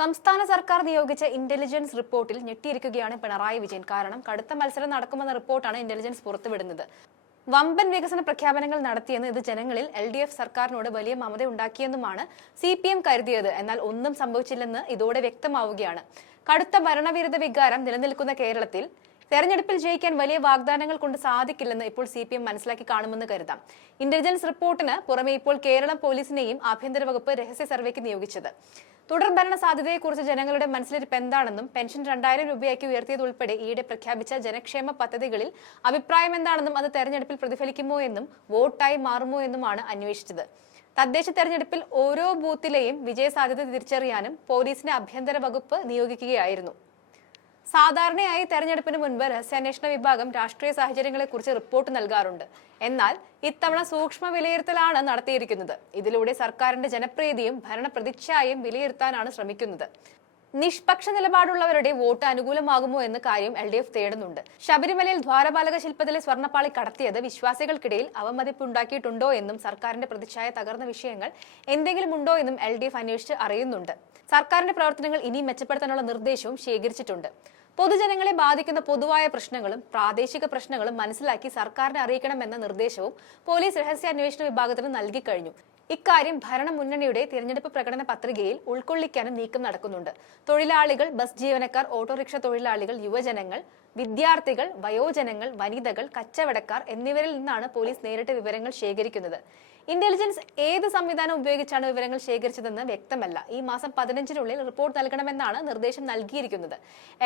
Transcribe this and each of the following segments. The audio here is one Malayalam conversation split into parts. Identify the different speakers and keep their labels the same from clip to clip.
Speaker 1: സംസ്ഥാന സർക്കാർ നിയോഗിച്ച ഇന്റലിജൻസ് റിപ്പോർട്ടിൽ ഞെട്ടിയിരിക്കുകയാണ് പിണറായി വിജയൻ. കാരണം കടുത്ത മത്സരം നടക്കുമെന്ന റിപ്പോർട്ടാണ് ഇന്റലിജൻസ് പുറത്തുവിടുന്നത്. വമ്പൻ വികസന പ്രഖ്യാപനങ്ങൾ നടത്തിയെന്ന് ഇത് ജനങ്ങളിൽ എൽ ഡി എഫ് സർക്കാരിനോട് വലിയ മമത ഉണ്ടാക്കിയെന്നുമാണ് സി പി എം കരുതിയത്. എന്നാൽ ഒന്നും സംഭവിച്ചില്ലെന്ന് ഇതോടെ വ്യക്തമാവുകയാണ്. കടുത്ത ഭരണവിരുദ്ധ വികാരം നിലനിൽക്കുന്ന കേരളത്തിൽ തെരഞ്ഞെടുപ്പിൽ ജയിക്കാൻ വലിയ വാഗ്ദാനങ്ങൾ കൊണ്ട് സാധിക്കില്ലെന്ന് ഇപ്പോൾ സി മനസ്സിലാക്കി കാണുമെന്ന് കരുതാം. ഇന്റലിജൻസ് റിപ്പോർട്ടിന് പുറമെ ഇപ്പോൾ കേരളം പോലീസിനെയും ആഭ്യന്തര വകുപ്പ് രഹസ്യ സർവേക്ക് നിയോഗിച്ചത്. തുടർ ഭരണ സാധ്യതയെക്കുറിച്ച് ജനങ്ങളുടെ മനസ്സിലിരിപ്പ് എന്താണെന്നും പെൻഷൻ രണ്ടായിരം രൂപയാക്കി ഉയർത്തിയതുൾപ്പെടെ ഈയിടെ പ്രഖ്യാപിച്ച ജനക്ഷേമ പദ്ധതികളിൽ അഭിപ്രായം എന്താണെന്നും അത് തെരഞ്ഞെടുപ്പിൽ പ്രതിഫലിക്കുമോ എന്നും വോട്ടായി മാറുമോ എന്നുമാണ് അന്വേഷിച്ചത്. തദ്ദേശ തെരഞ്ഞെടുപ്പിൽ ഓരോ ബൂത്തിലെയും വിജയസാധ്യത തിരിച്ചറിയാനും പോലീസിനെ ആഭ്യന്തര വകുപ്പ് നിയോഗിക്കുകയായിരുന്നു. സാധാരണയായി തെരഞ്ഞെടുപ്പിന് മുൻപ് രഹസ്യാന്വേഷണ വിഭാഗം രാഷ്ട്രീയ സാഹചര്യങ്ങളെക്കുറിച്ച് റിപ്പോർട്ട് നൽകാറുണ്ട്. എന്നാൽ ഇത്തവണ സൂക്ഷ്മ വിലയിരുത്തലാണ് നടത്തിയിരിക്കുന്നത്. ഇതിലൂടെ സർക്കാരിന്റെ ജനപ്രീതിയും ഭരണ പ്രതിച്ഛായയും വിലയിരുത്താനാണ് ശ്രമിക്കുന്നത്. നിഷ്പക്ഷ നിലപാടുള്ളവരുടെ വോട്ട് അനുകൂലമാകുമോ എന്ന കാര്യം എൽ ഡി എഫ് തേടുന്നുണ്ട്. ശബരിമലയിൽ ദ്വാരപാലക ശില്പത്തിലെ സ്വർണപ്പാളി കടത്തിയത് വിശ്വാസികൾക്കിടയിൽ അവമതിപ്പുണ്ടാക്കിയിട്ടുണ്ടോ എന്നും സർക്കാരിന്റെ പ്രതിച്ഛായ തകർന്ന വിഷയങ്ങൾ എന്തെങ്കിലും ഉണ്ടോ എന്നും എൽ ഡി എഫ് അന്വേഷിച്ച് അറിയുന്നുണ്ട്. സർക്കാരിന്റെ പ്രവർത്തനങ്ങൾ ഇനി മെച്ചപ്പെടുത്താനുള്ള നിർദ്ദേശവും ശേഖരിച്ചിട്ടുണ്ട്. പൊതുജനങ്ങളെ ബാധിക്കുന്ന പൊതുവായ പ്രശ്നങ്ങളും പ്രാദേശിക പ്രശ്നങ്ങളും മനസ്സിലാക്കി സർക്കാരിനെ അറിയിക്കണമെന്ന നിർദ്ദേശവും പോലീസ് രഹസ്യാന്വേഷണ വിഭാഗത്തിന് നൽകിക്കഴിഞ്ഞു ഇക്കാര്യം ഭരണമുന്നണിയുടെ തിരഞ്ഞെടുപ്പ് പ്രകടന പത്രികയിൽ ഉൾക്കൊള്ളിക്കാനും നീക്കം നടക്കുന്നുണ്ട്. തൊഴിലാളികൾ ബസ് ജീവനക്കാർ ഓട്ടോറിക്ഷ തൊഴിലാളികൾ യുവജനങ്ങൾ വിദ്യാർത്ഥികൾ വയോജനങ്ങൾ വനിതകൾ കച്ചവടക്കാർ എന്നിവരിൽ നിന്നാണ് പോലീസ് നേരിട്ട് വിവരങ്ങൾ ശേഖരിക്കുന്നത്. ഇന്റലിജൻസ് ഏത് സംവിധാനം ഉപയോഗിച്ചാണ് വിവരങ്ങൾ ശേഖരിച്ചതെന്ന് വ്യക്തമല്ല. ഈ മാസം പതിനഞ്ചിനുള്ളിൽ റിപ്പോർട്ട് നൽകണമെന്നാണ് നിർദ്ദേശം നൽകിയിരിക്കുന്നത്.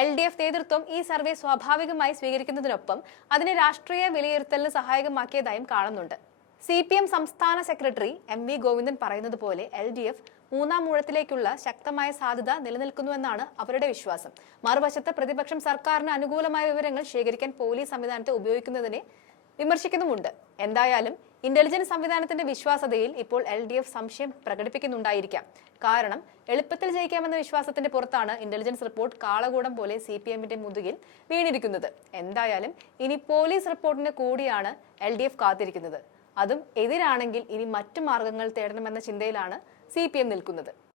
Speaker 1: എൽ ഡി എഫ് നേതൃത്വം ഈ സർവേ സ്വാഭാവികമായി സ്വീകരിക്കുന്നതിനൊപ്പം അതിനെ രാഷ്ട്രീയ വിലയിരുത്തലിന് സഹായകമാക്കിയതായും കാണുന്നുണ്ട്. സി പി എം സംസ്ഥാന സെക്രട്ടറി എം വി ഗോവിന്ദൻ പറയുന്നത് പോലെ എൽ ഡി എഫ് മൂന്നാം ഊഴത്തിലേക്കുള്ള ശക്തമായ സാധ്യത നിലനിൽക്കുന്നുവെന്നാണ് അവരുടെ വിശ്വാസം. മറുവശത്ത് പ്രതിപക്ഷം സർക്കാരിന് അനുകൂലമായ വിവരങ്ങൾ ശേഖരിക്കാൻ പോലീസ് സംവിധാനത്തെ ഉപയോഗിക്കുന്നതിനെ വിമർശിക്കുന്നുമുണ്ട്. എന്തായാലും ഇന്റലിജൻസ് സംവിധാനത്തിന്റെ വിശ്വാസതയിൽ ഇപ്പോൾ എൽ ഡി എഫ് സംശയം പ്രകടിപ്പിക്കുന്നുണ്ടായിരിക്കാം. കാരണം എളുപ്പത്തിൽ ജയിക്കാമെന്ന വിശ്വാസത്തിന്റെ പുറത്താണ് ഇന്റലിജൻസ് റിപ്പോർട്ട് കാളകൂടം പോലെ സി പി എമ്മിന്റെ മുതുകിൽ വീണിരിക്കുന്നത്. എന്തായാലും ഇനി പോലീസ് റിപ്പോർട്ടിന് കൂടിയാണ് എൽ ഡി എഫ് കാത്തിരിക്കുന്നത്. അതും എതിരാണെങ്കിൽ ഇനി മറ്റു മാർഗങ്ങൾ തേടണമെന്ന ചിന്തയിലാണ് സി നിൽക്കുന്നത്